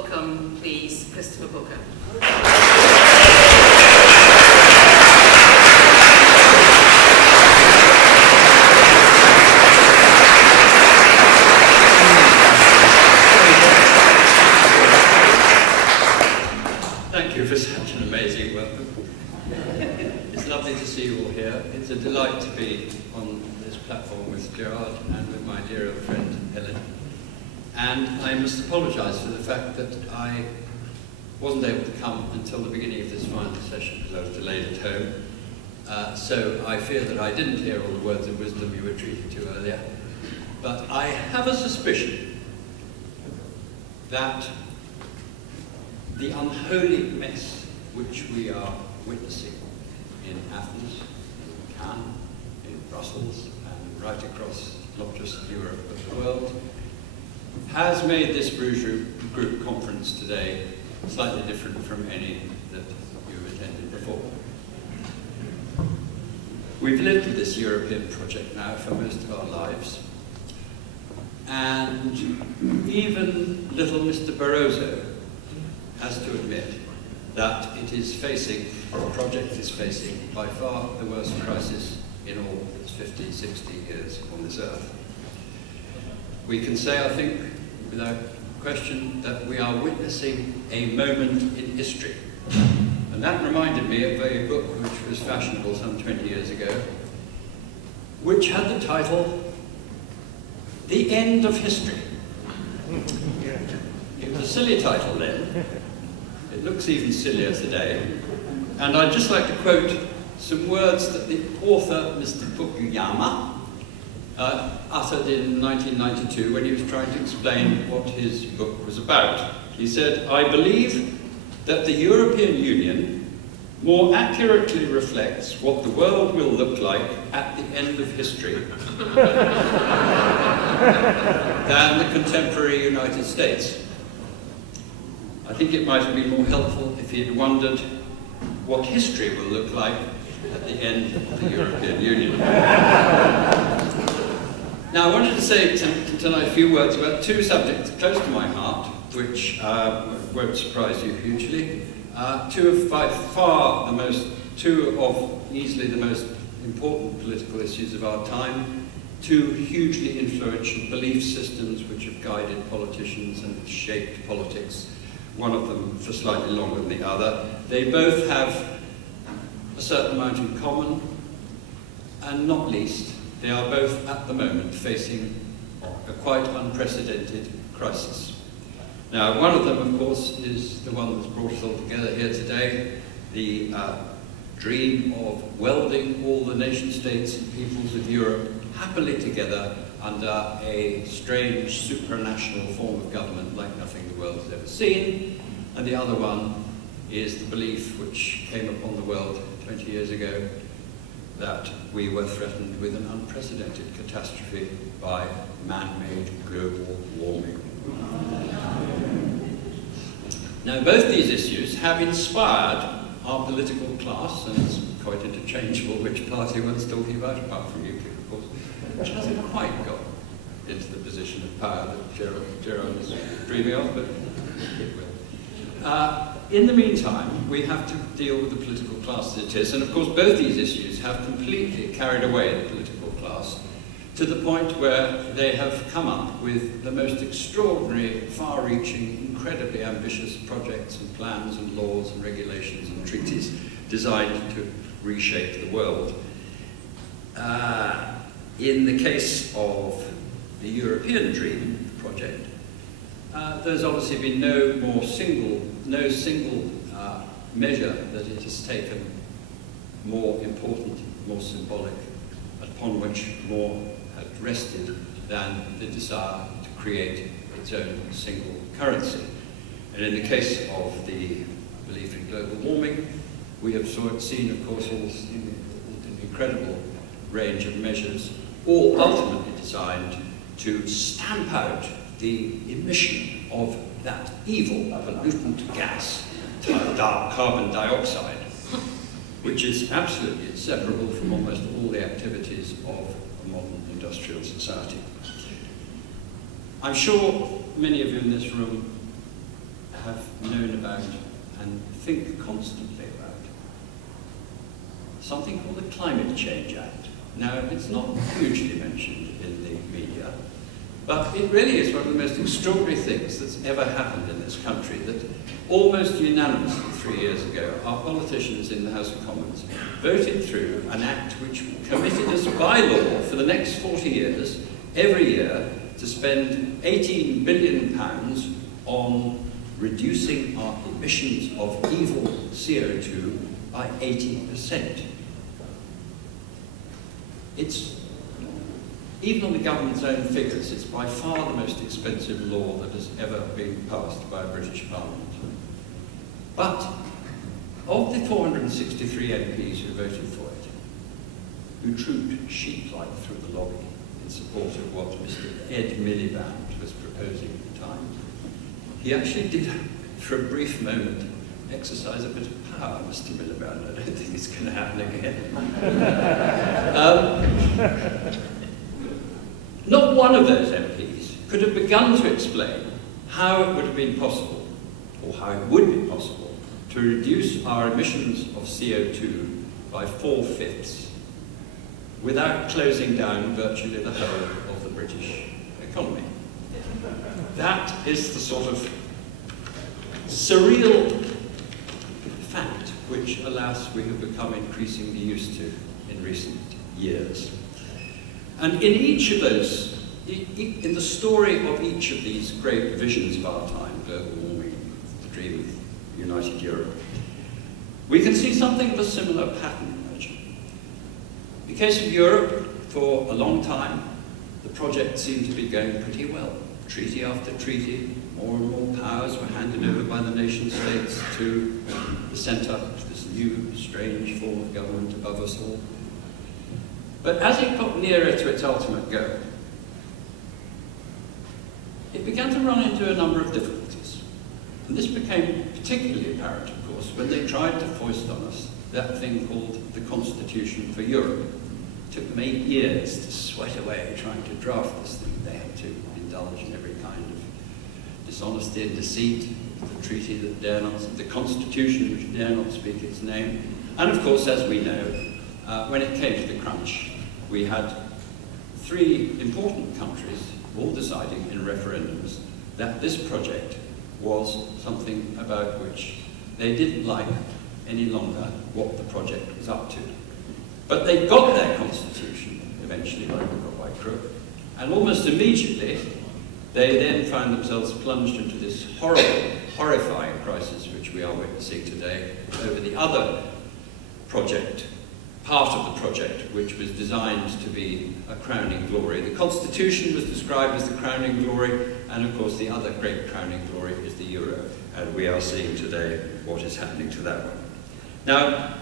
welcome, please, Christopher Booker. Thank you for such an amazing welcome. It's lovely to see you all here. It's a delight to be on this platform with Gerard and with my dear old friend Helen. And I must apologise for the fact that I wasn't able to come until the beginning of this final session because I was delayed at home. So I fear that I didn't hear all the words of wisdom you were treated to earlier. But I have a suspicion that the unholy mess which we are witnessing in Athens, in Cannes, in Brussels, and right across not just Europe but the world, has made this Bruges Group conference today slightly different from any that you've attended before. We've lived with this European project now for most of our lives, and even little Mr. Barroso has to admit that it is facing, the project is facing by far the worst crisis in all its 50, 60 years on this earth. We can say, I think, without question, that we are witnessing a moment in history. And that reminded me of a book which was fashionable some 20 years ago, which had the title, The End of History. It was a silly title then. It looks even sillier today. And I'd just like to quote some words that the author, Mr. Fukuyama, uttered in 1992 when he was trying to explain what his book was about. He said, "I believe that the European Union more accurately reflects what the world will look like at the end of history than the contemporary United States. I think it might have been more helpful if he had wondered what history will look like at the end of the European Union." Now, I wanted to say tonight a few words about two subjects close to my heart, which won't surprise you hugely. Two of easily the most important political issues of our time, two hugely influential belief systems which have guided politicians and shaped politics, one of them for slightly longer than the other. They both have a certain amount in common, and not least, they are both at the moment facing a quite unprecedented crisis. Now, one of them, of course, is the one that's brought us all together here today, the dream of welding all the nation-states and peoples of Europe happily together under a strange supranational form of government like nothing the world has ever seen. And the other one is the belief which came upon the world 20 years ago that we were threatened with an unprecedented catastrophe by man-made global warming. Now, both these issues have inspired our political class, and it's quite interchangeable which party one's talking about, apart from UKIP, of course, which hasn't quite got into the position of power that Gerard is dreaming of, but it will. In the meantime, we have to deal with the political class as it is, and of course both these issues have completely carried away the political class to the point where they have come up with the most extraordinary, far-reaching, incredibly ambitious projects and plans and laws and regulations and treaties designed to reshape the world. In the case of the European Dream project, there's obviously been no single measure that it has taken more important, more symbolic, upon which more had rested than the desire to create its own single currency. And in the case of the belief in global warming, we have seen, of course, an incredible range of measures, all ultimately designed to stamp out the emission of that evil pollutant gas, carbon dioxide, which is absolutely inseparable from almost all the activities of a modern industrial society. I'm sure many of you in this room have known about and think constantly about. Something called the Climate Change Act. Now, it's not hugely mentioned in the media, but it really is one of the most extraordinary things that's ever happened in this country, that almost unanimously 3 years ago, our politicians in the House of Commons voted through an act which committed us by law for the next 40 years, every year, to spend £18 billion on reducing our emissions of evil CO2 by 80%. It's, even on the government's own figures, it's by far the most expensive law that has ever been passed by a British Parliament. But of the 463 MPs who voted for it, who trooped sheep-like through the lobby in support of what Mr. Ed Miliband was proposing at the time, he actually did, for a brief moment, exercise a bit of power, Mr. Miliband. I don't think it's going to happen again. Not one of those MPs could have begun to explain how it would have been possible, or how it would be possible, to reduce our emissions of CO2 by 4/5 without closing down virtually the whole of the British economy. That is the sort of surreal fact which, alas, we have become increasingly used to in recent years. And in each of those, in the story of each of these great visions of our time, global warming, the dream of united Europe, we can see something of a similar pattern emerging. In the case of Europe, for a long time, the project seemed to be going pretty well. Treaty after treaty, more and more powers were handed over by the nation states to the centre, to this new, strange form of government above us all. But as it got nearer to its ultimate goal, it began to run into a number of difficulties. And this became particularly apparent, of course, when they tried to foist on us that thing called the Constitution for Europe. It took them 8 years to sweat away trying to draft this thing. They had to indulge in every kind of dishonesty and deceit, the treaty that dare not, the Constitution which dare not speak its name. And of course, as we know, when it came to the crunch, we had 3 important countries all deciding in referendums that this project was something about which they didn't like any longer what the project was up to. But they got their constitution eventually, by hook or by crook, and almost immediately they then found themselves plunged into this horrible, horrifying crisis which we are witnessing today over the other project, part of the project which was designed to be a crowning glory. The Constitution was described as the crowning glory, and of course the other great crowning glory is the euro, and we are seeing today what is happening to that one. Now,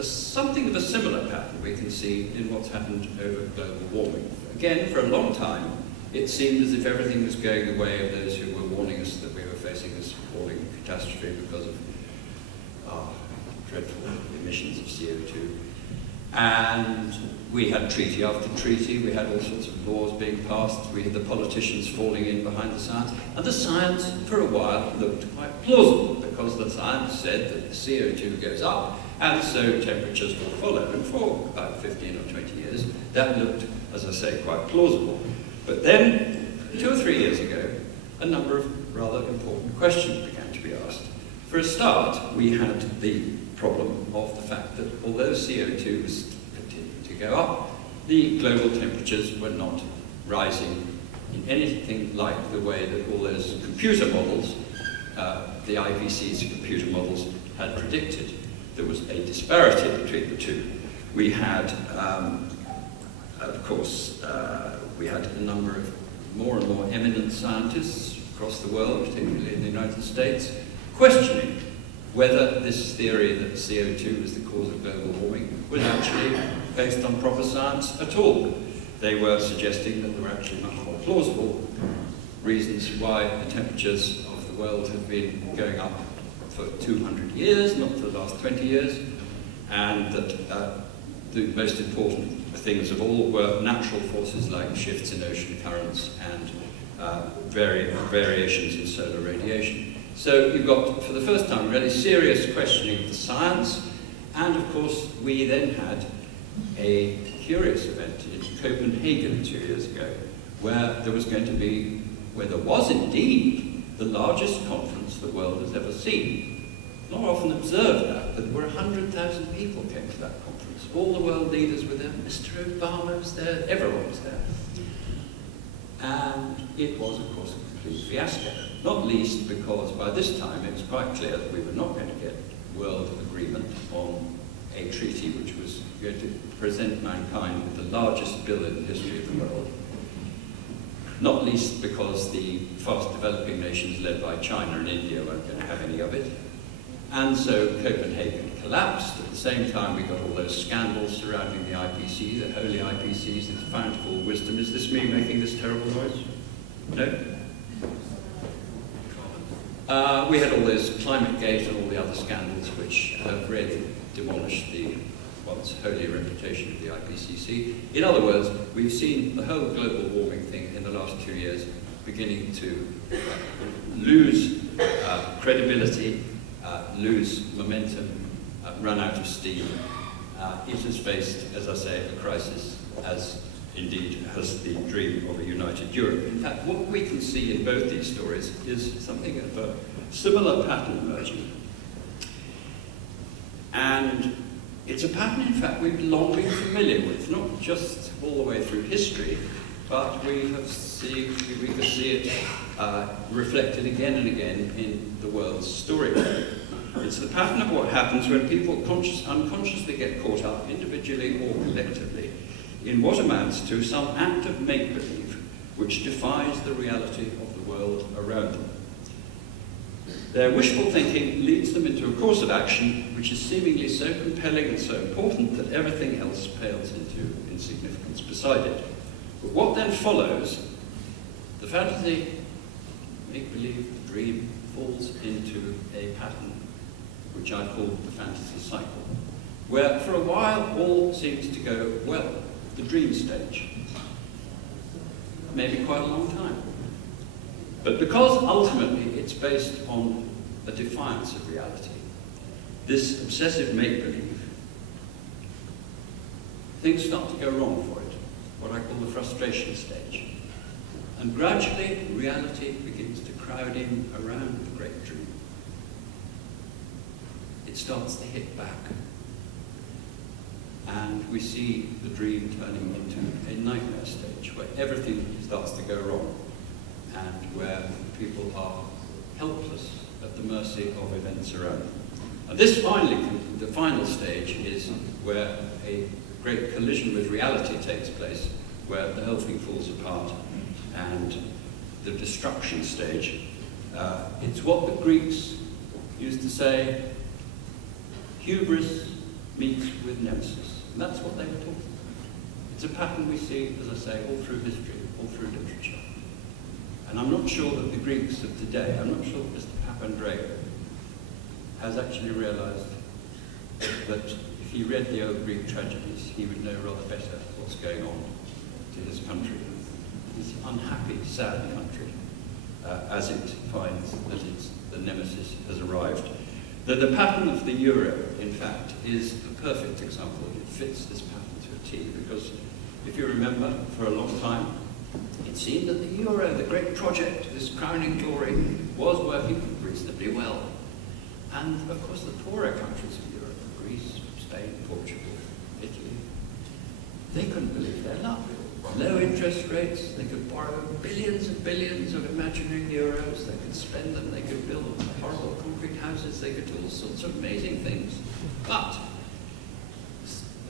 something of a similar pattern we can see in what's happened over global warming. Again, for a long time, it seemed as if everything was going the way of those who were warning us that we were facing this appalling catastrophe because of our dreadful emissions of CO2. And we had treaty after treaty, we had all sorts of laws being passed, we had the politicians falling in behind the science, and the science, for a while, looked quite plausible, because the science said that the CO2 goes up, and so temperatures will follow. And for about 15 or 20 years, that looked, as I say, quite plausible. But then, 2 or 3 years ago, a number of rather important questions began to be asked. For a start, we had the problem of the fact that although CO2 was continuing to go up, the global temperatures were not rising in anything like the way that all those computer models, the IPCC's computer models, had predicted. There was a disparity between the two. We had, of course, we had a number of more and more eminent scientists across the world, particularly in the United States, questioning whether this theory that CO2 is the cause of global warming was actually based on proper science at all. They were suggesting that there were actually much more plausible reasons why the temperatures of the world have been going up for 200 years, not for the last 20 years, and that the most important things of all were natural forces like shifts in ocean currents and variations in solar radiation. So you've got, for the first time, really serious questioning of the science, and of course we then had a curious event in Copenhagen 2 years ago, where there was indeed the largest conference the world has ever seen. Not often observed that, but there were 100,000 people came to that conference. All the world leaders were there, Mr. Obama was there, everyone was there. And it was, of course, a complete fiasco. Not least because by this time it was quite clear that we were not going to get world agreement on a treaty which was going to present mankind with the largest bill in the history of the world. Not least because the fast developing nations led by China and India weren't going to have any of it. And so Copenhagen collapsed. At the same time we got all those scandals surrounding the IPC, the holy IPCs, this fount of all wisdom. Is this me making this terrible noise? No? We had all those climate gate and all the other scandals which have really demolished the once holy reputation of the IPCC. In other words, we've seen the whole global warming thing in the last 2 years beginning to lose credibility, lose momentum, run out of steam. It has faced, as I say, a crisis, as indeed has the dream of a united Europe. In fact, what we can see in both these stories is something of a similar pattern emerging. And it's a pattern, in fact, we've long been familiar with, not just all the way through history, but we can see it reflected again and again in the world's story. It's the pattern of what happens when people unconsciously get caught up, individually or collectively, in what amounts to some act of make-believe which defies the reality of the world around them. Their wishful thinking leads them into a course of action which is seemingly so compelling and so important that everything else pales into insignificance beside it. But what then follows, the fantasy, make-believe, the dream, falls into a pattern which I call the fantasy cycle, where for a while all seems to go well, the dream stage, maybe quite a long time. But because ultimately it's based on a defiance of reality, this obsessive make-believe, things start to go wrong for it, what I call the frustration stage. And gradually reality begins to crowd in around the great dream. It starts to hit back. And we see the dream turning into a nightmare stage where everything starts to go wrong and where people are helpless at the mercy of events around them. And this finally, the final stage is where a great collision with reality takes place, where the whole thing falls apart and the destruction stage. It's what the Greeks used to say, hubris meets with Nemesis. And that's what they were talking about. It's a pattern we see, as I say, all through history, all through literature. And I'm not sure that the Greeks of today, I'm not sure that Mr. Papandreou has actually realized that if he read the old Greek tragedies, he would know rather better what's going on to his country. This unhappy, sad country, as it finds that the Nemesis has arrived. The pattern of the euro, in fact, is a perfect example. It fits this pattern to a T, because if you remember, for a long time, it seemed that the euro, the great project, this crowning glory, was working reasonably well. And of course the poorer countries of Europe, Greece, Spain, Portugal, Italy, they couldn't believe their luck. Low interest rates, they could borrow billions and billions of imaginary euros, they could spend them, they could build horrible concrete houses, they could do all sorts of amazing things. But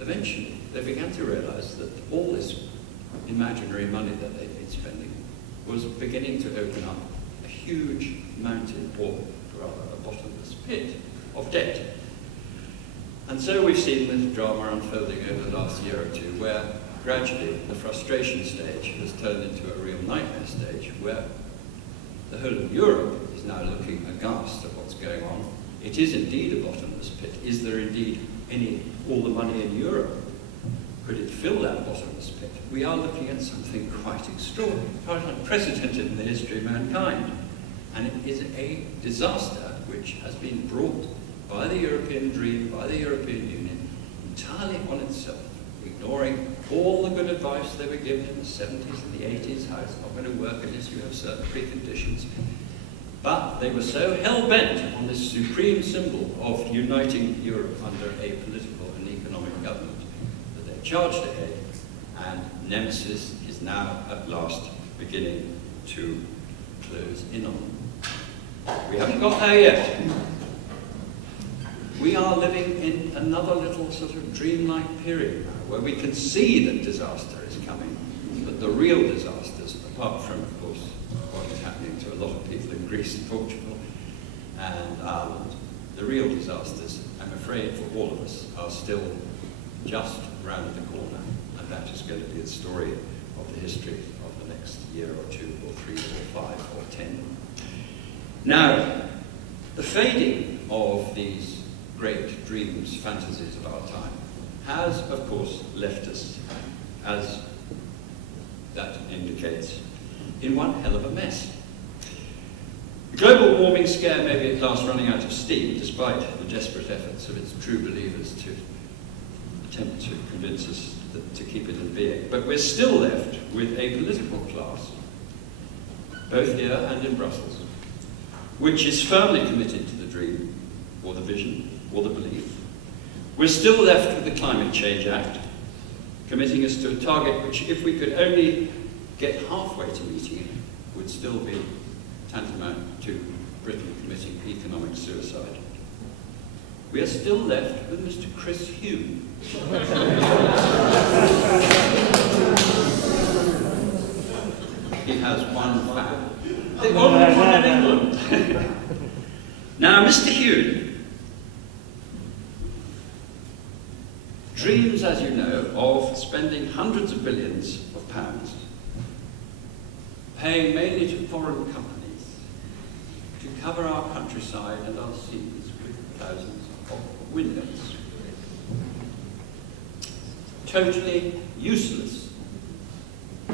eventually they began to realize that all this imaginary money that they'd been spending was beginning to open up a huge mountain, or rather a bottomless pit of debt. And so we've seen this drama unfolding over the last year or two, where gradually the frustration stage has turned into a real nightmare stage, where the whole of Europe is now looking aghast at what's going on. It is indeed a bottomless pit. Is there indeed all the money in Europe? Could it fill that bottomless pit? We are looking at something quite extraordinary, quite unprecedented in the history of mankind. And it is a disaster which has been brought by the European dream, by the European Union, entirely on itself, ignoring all the good advice they were given in the 70s and the 80s, how it's not going to work unless you have certain preconditions. But they were so hell-bent on this supreme symbol of uniting Europe under a political and economic government that they charged ahead, and Nemesis is now at last beginning to close in on them. We haven't got there yet. We are living in another little sort of dreamlike period now, where we can see that disaster is coming, but the real disasters, apart from, of course, what is happening to a lot of people in Greece and Portugal and Ireland, the real disasters, I'm afraid for all of us, are still just round the corner, and that is going to be the story of the history of the next year or 2 or 3 or 5 or 10. Now, the fading of these great dreams, fantasies of our time, has, of course, left us, as that indicates, in one hell of a mess. The global warming scare may be at last running out of steam, despite the desperate efforts of its true believers to attempt to convince us to keep it in being. But we're still left with a political class, both here and in Brussels, which is firmly committed to the dream, or the vision, or the belief. We're still left with the Climate Change Act, committing us to a target which, if we could only get halfway to meeting it, would still be tantamount to Britain committing economic suicide. We are still left with Mr. Chris Hume. He has one fan. The only one in England. Now, Mr. Hume dreams, as you know, of spending hundreds of billions of pounds, paying mainly to foreign companies, to cover our countryside and our seas with thousands of windmills. Totally useless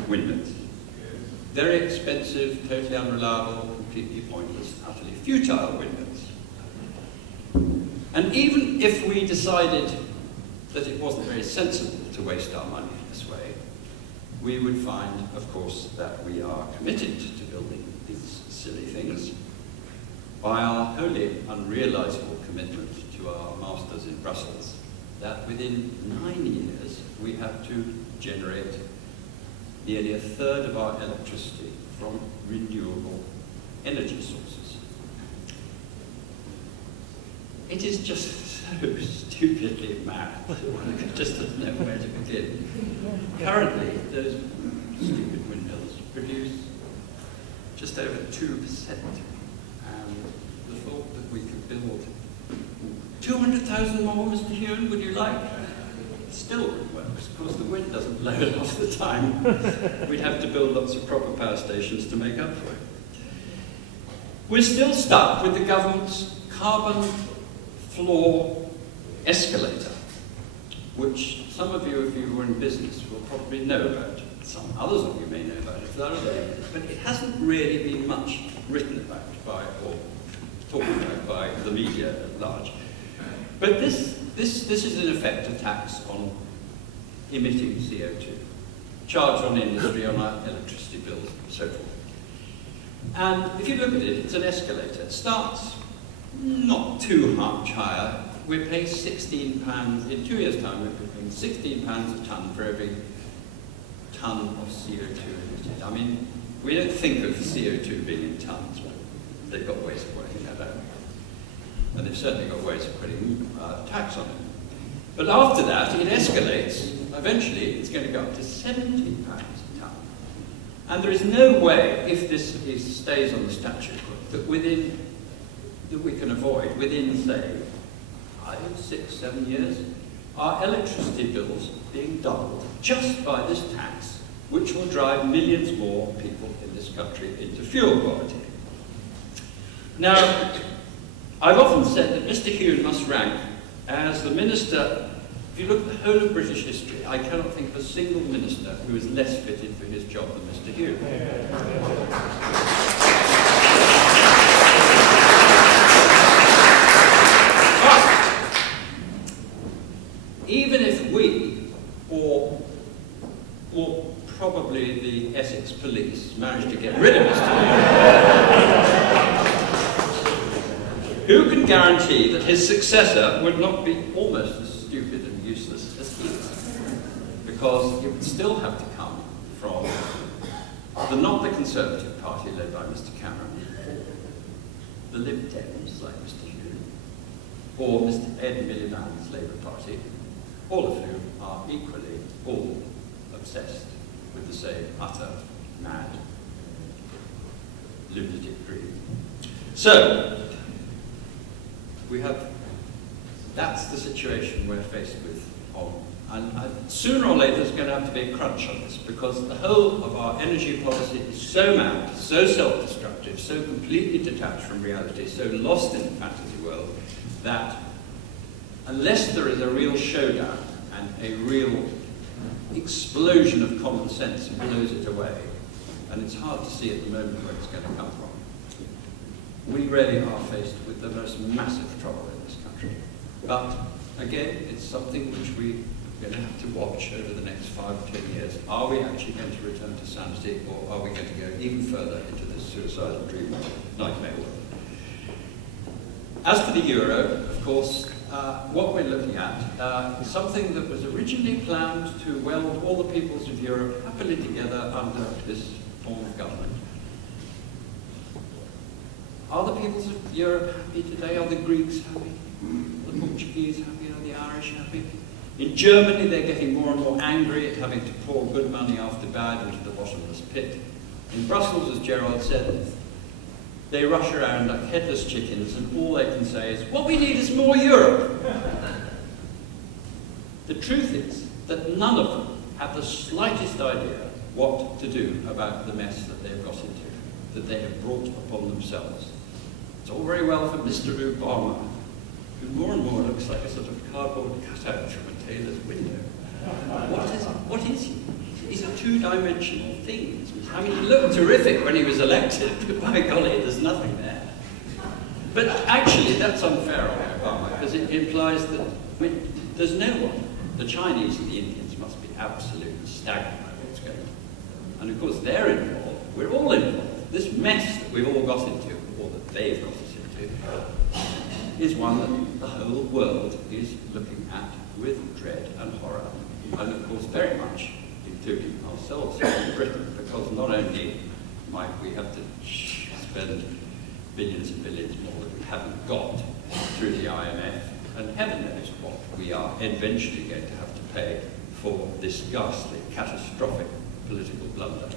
windmills. Very expensive, totally unreliable, completely pointless, utterly futile windmills. And even if we decided that it wasn't very sensible to waste our money in this way, we would find, of course, that we are committed to building these silly things by our wholly unrealizable commitment to our masters in Brussels, that within 9 years we have to generate nearly a third of our electricity from renewable energy sources. It is just so stupidly mad that one just doesn't know where to begin. Currently, those stupid windmills produce just over 2%, and the thought that we could build 200,000 more, Mr. Hume, would you like? Still wouldn't work, because of course the wind doesn't blow half the time. We'd have to build lots of proper power stations to make up for it. We're still stuck with the government's carbon floor escalator, which some of you, if you were in business, will probably know about. Some others of you may know about it thoroughly, but it hasn't really been much written about by, or talked about by, the media at large. But this is in effect a tax on emitting CO2, charged on industry, on our electricity bills, and so forth. And if you look at it, it's an escalator. It starts not too much higher. We're paying £16, in 2 years' time, we're paying £16 a tonne for every tonne of CO2 emitted. I mean, we don't think of CO2 being in tonnes, but they've got ways of working that out. And they've certainly got ways of putting tax on it. But after that, it escalates. Eventually, it's going to go up to £17 a tonne. And there is no way, if this stays on the statute book, that we can avoid, within, say, 5, 6, 7 years, our electricity bills being doubled just by this tax, which will drive millions more people in this country into fuel poverty. Now, I've often said that Mr. Hume must rank as the minister. If you look at the whole of British history, I cannot think of a single minister who is less fitted for his job than Mr. Hume. could guarantee that his successor would not be almost as stupid and useless as he is, because it would still have to come from not the Conservative Party led by Mr. Cameron, the Lib Dems like Mr. Hugh, or Mr. Ed Miliband's Labour Party, all of whom are equally all obsessed with the same utter, mad, lunatic greed. So, that's the situation we're faced with and sooner or later there's going to have to be a crunch on this, because the whole of our energy policy is so mad, so self-destructive, so completely detached from reality, so lost in the fantasy world, that unless there is a real showdown and a real explosion of common sense that blows it away, and it's hard to see at the moment where it's going to come from, we really are faced with the most massive trouble in this country. But again, it's something which we're going to have to watch over the next 5 or 10 years. Are we actually going to return to sanity, or are we going to go even further into this suicidal dream nightmare world? As for the euro, of course, what we're looking at is something that was originally planned to weld all the peoples of Europe happily together under this form of government. Are the peoples of Europe happy today? Are the Greeks happy? Are the Portuguese happy? Are the Irish happy? In Germany, they're getting more and more angry at having to pour good money after bad into the bottomless pit. In Brussels, as Gerard said, they rush around like headless chickens, and all they can say is, what we need is more Europe. The truth is that none of them have the slightest idea what to do about the mess that they've got into, that they have brought upon themselves. It's all very well for Mr. Obama, who more and more looks like a sort of cardboard cutout from a tailor's window. What is he? He's a two-dimensional thing. I mean, he looked terrific when he was elected, but by golly, there's nothing there. But actually, that's unfair on Obama, because it implies that, I mean, there's no one. The Chinese and the Indians must be absolutely staggering by what's going on. And of course, they're involved. We're all involved. This mess that we've all got into, or that they've got us into, is one that the whole world is looking at with dread and horror. And of course, very much including ourselves here in Britain, because not only might we have to spend billions and billions more that we haven't got through the IMF, and heaven knows what we are eventually going to have to pay for this ghastly, catastrophic political blunder.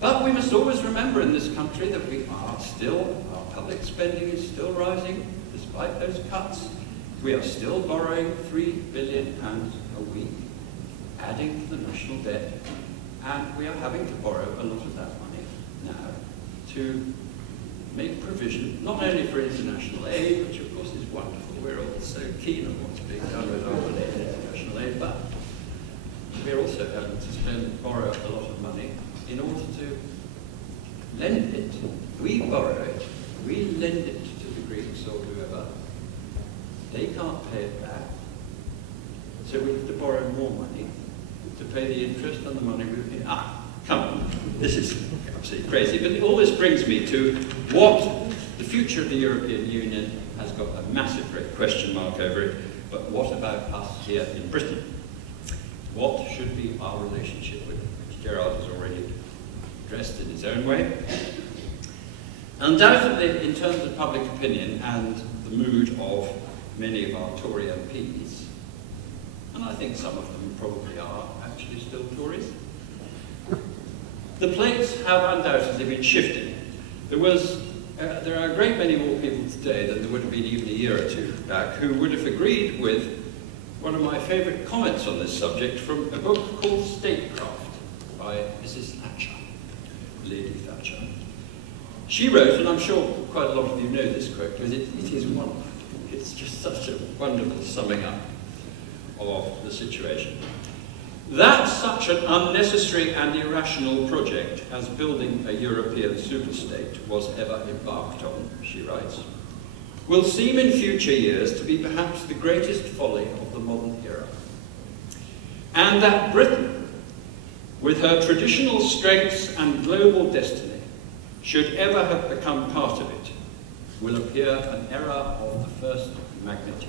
But we must always remember in this country that we are still, our public spending is still rising, despite those cuts. We are still borrowing £3 billion a week, adding to the national debt, and we are having to borrow a lot of that money now to make provision, not only for international aid, which of course is wonderful, we're all so keen on what's being done with our money in international aid, but we're also having to borrow a lot of money in order to lend it. We borrow it, we lend it to the Greeks or whoever. They can't pay it back. So we have to borrow more money to pay the interest on the money we've paid. Come on, this is absolutely crazy. But all this brings me to what the future of the European Union has got a massive great question mark over it, but what about us here in Britain? What should be our relationship with it, which Gerard has already addressed in his own way. Undoubtedly, in terms of public opinion and the mood of many of our Tory MPs, and I think some of them probably are actually still Tories, the plates have undoubtedly been shifting. There are a great many more people today than there would have been even a year or two back who would have agreed with one of my favourite comments on this subject from a book called Statecraft by Mrs. Thatcher, Lady Thatcher. She wrote, and I'm sure quite a lot of you know this quote, because it is wonderful. It's just such a wonderful summing up of the situation. That such an unnecessary and irrational project as building a European superstate was ever embarked on, she writes, will seem in future years to be perhaps the greatest folly of the modern era. And that Britain, with her traditional strengths and global destiny, should ever have become part of it, will appear an error of the first magnitude.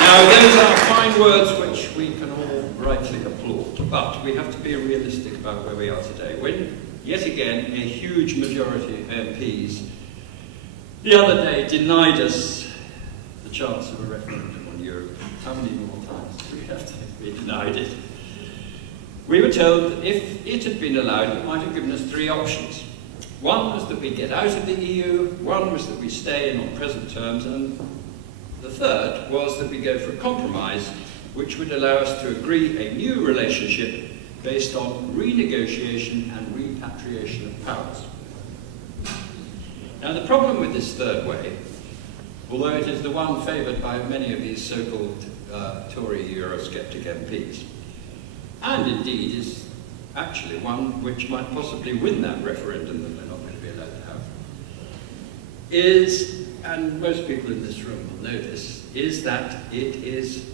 Now, those are fine words which we can all rightly applaud, but we have to be realistic about where we are today. When, yet again, a huge majority of MPs the other day denied us the chance of a referendum on Europe. How many more times do we have to be denied it? We were told that if it had been allowed, it might have given us three options. One was that we get out of the EU, one was that we stay in on present terms, and the third was that we go for a compromise which would allow us to agree a new relationship based on renegotiation and repatriation of powers. Now, the problem with this third way, although it is the one favoured by many of these so-called Tory Eurosceptic MPs, and indeed is actually one which might possibly win that referendum that they're not going to be allowed to have, is, and most people in this room will know this, is that it is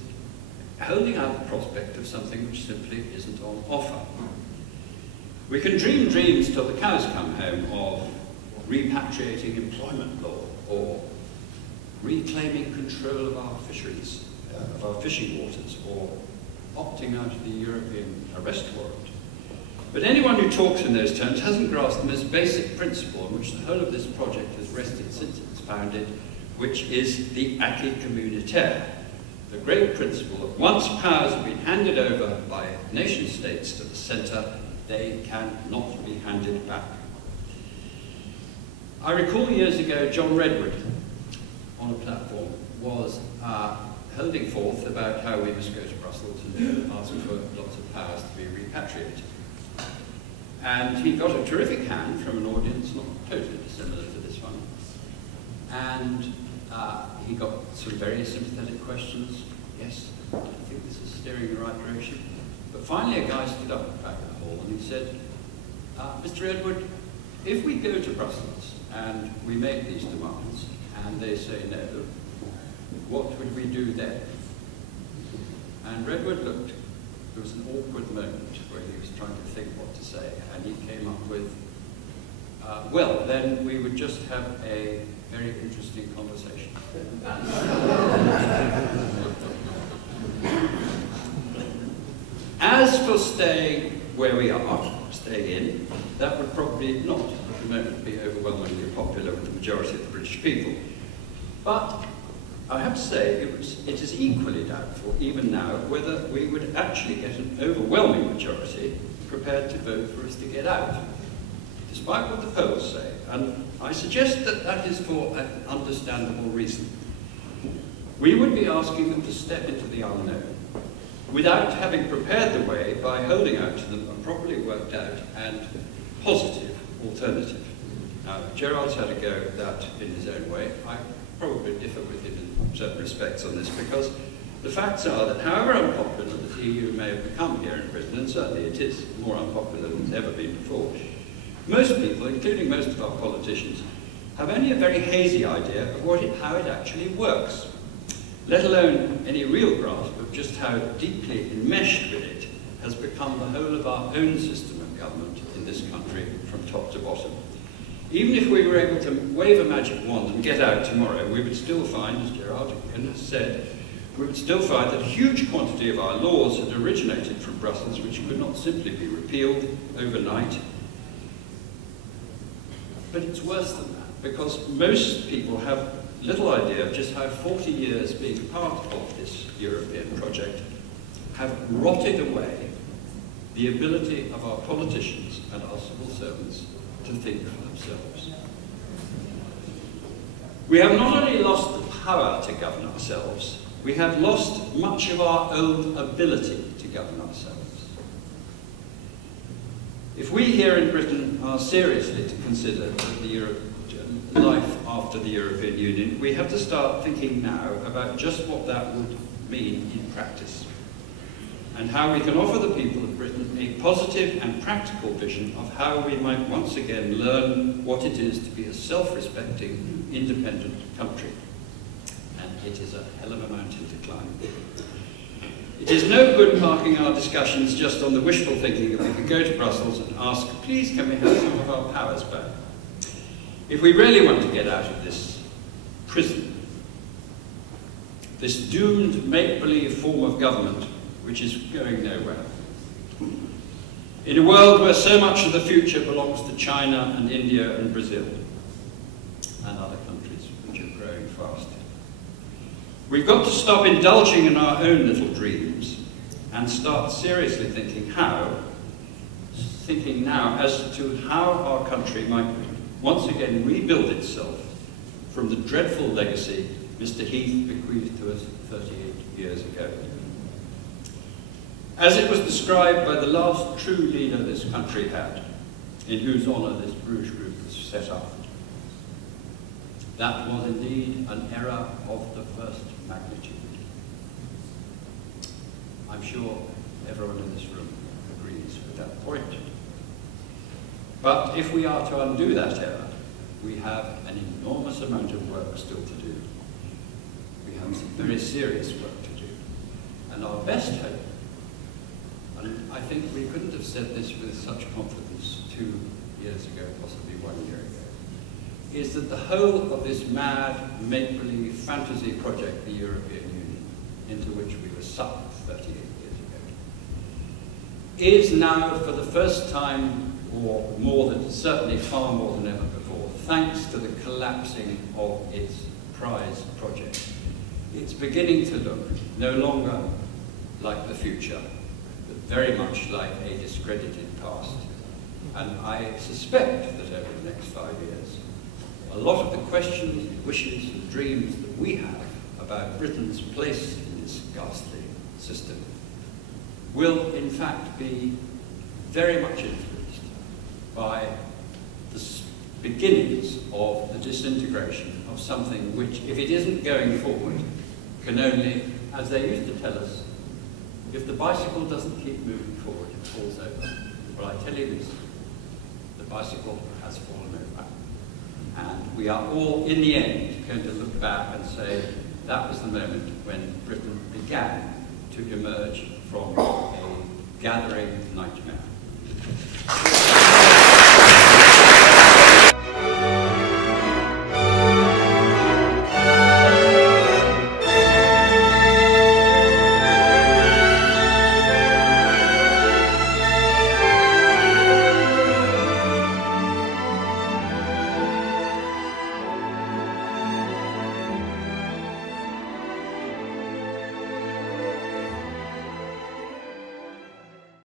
holding out the prospect of something which simply isn't on offer. We can dream dreams till the cows come home of repatriating employment law, or reclaiming control of our fisheries, of our fishing waters, or opting out of the European arrest warrant. But anyone who talks in those terms hasn't grasped the most basic principle on which the whole of this project has rested since it was founded, which is the acquis communautaire, the great principle that once powers have been handed over by nation-states to the centre, they cannot be handed back. I recall years ago John Redwood, on a platform, was holding forth about how we must go to Brussels and ask for lots of powers to be repatriated. And he got a terrific hand from an audience not totally dissimilar to this one. And he got some very sympathetic questions. Yes, I think this is steering in the right direction. But finally a guy stood up at the back of the hall and he said, Mr. Redwood, if we go to Brussels and we make these demands and they say no, what would we do then? And Redwood looked, there was an awkward moment where he was trying to think what to say, and he came up with, well, then we would just have a very interesting conversation. As for staying where we are, staying in, that would probably not at the moment be overwhelmingly popular with the majority of the British people. But I have to say it is equally doubtful, even now, whether we would actually get an overwhelming majority prepared to vote for us to get out, despite what the polls say. And I suggest that that is for an understandable reason. We would be asking them to step into the unknown without having prepared the way by holding out to them a properly worked out and positive alternative. Now, Gerard's had a go at that in his own way. I probably differ with him in certain respects on this, because the facts are that however unpopular the EU may have become here in Britain, and certainly it is more unpopular than it's ever been before, most people, including most of our politicians, have only a very hazy idea of how it actually works, let alone any real grasp of just how deeply enmeshed with it has become the whole of our own system of government in this country from top to bottom. Even if we were able to wave a magic wand and get out tomorrow, we would still find, as Gerard again has said, we would still find that a huge quantity of our laws had originated from Brussels, which could not simply be repealed overnight. But it's worse than that, because most people have little idea of just how 40 years being part of this European project have rotted away the ability of our politicians and our civil servants to think for themselves. We have not only lost the power to govern ourselves, we have lost much of our own ability to govern ourselves. If we here in Britain are seriously to consider life after the European Union, we have to start thinking now about just what that would mean in practice, and how we can offer the people of Britain a positive and practical vision of how we might once again learn what it is to be a self-respecting, independent country. And it is a hell of a mountain to climb. It is no good marking our discussions just on the wishful thinking that we could go to Brussels and ask, please can we have some of our powers back? If we really want to get out of this prison, this doomed make-believe form of government, which is going nowhere, in a world where so much of the future belongs to China and India and Brazil and other countries which are growing fast, we've got to stop indulging in our own little dreams and start seriously thinking now as to how our country might once again rebuild itself from the dreadful legacy Mr. Heath bequeathed to us 38 years ago. As it was described by the last true leader this country had, in whose honour this Bruges group was set up, that was indeed an error of the first magnitude. I'm sure everyone in this room agrees with that point. But if we are to undo that error, we have an enormous amount of work still to do. We have some very serious work to do. And our best hope, and I think we couldn't have said this with such confidence 2 years ago, possibly 1 year ago, is that the whole of this mad, make-believe fantasy project, the European Union, into which we were sucked 38 years ago, is now, for the first time, or more than, certainly far more than ever before, thanks to the collapsing of its prize project, it's beginning to look no longer like the future, but very much like a discredited past. And I suspect that over the next 5 years, a lot of the questions, wishes and dreams that we have about Britain's place in this ghastly system will in fact be very much influenced by the beginnings of the disintegration of something which, if it isn't going forward, can only, as they used to tell us, if the bicycle doesn't keep moving forward, it falls over. Well, I tell you this, the bicycle has fallen over. And we are all, in the end, going to look back and say, that was the moment when Britain began to emerge from a gathering nightmare.